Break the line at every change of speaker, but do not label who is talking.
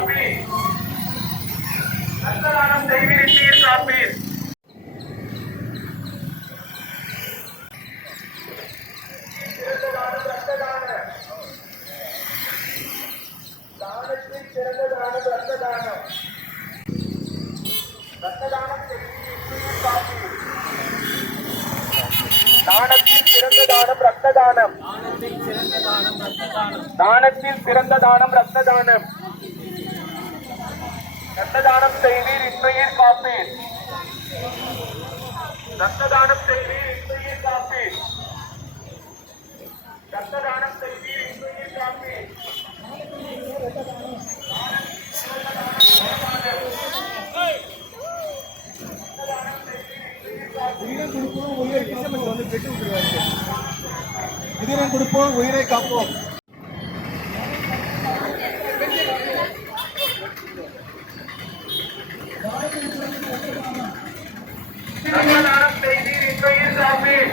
காப்பீர். ரத்த தானம் செய்வீர் இன்னுயிர் காப்பீர். தானத்தில் சிறந்த தானம் ரத்த தானம் தானத்தில் சிறந்த தானம் ரத்த தானம் ரத்ததானம் செய்வீர் இன்னுயிர் காப்பீர். ரத்ததானம் செய்வீர் இன்னுயிர் காப்பீர். ரத்ததானம் செய்வீர் இன்னுயிர் காப்பீர்.
உயிரை கொடுப்போம் உயிரை காப்போம்
ரத்த தானம் செய்வீர் இன்னுயிர் காப்பீர்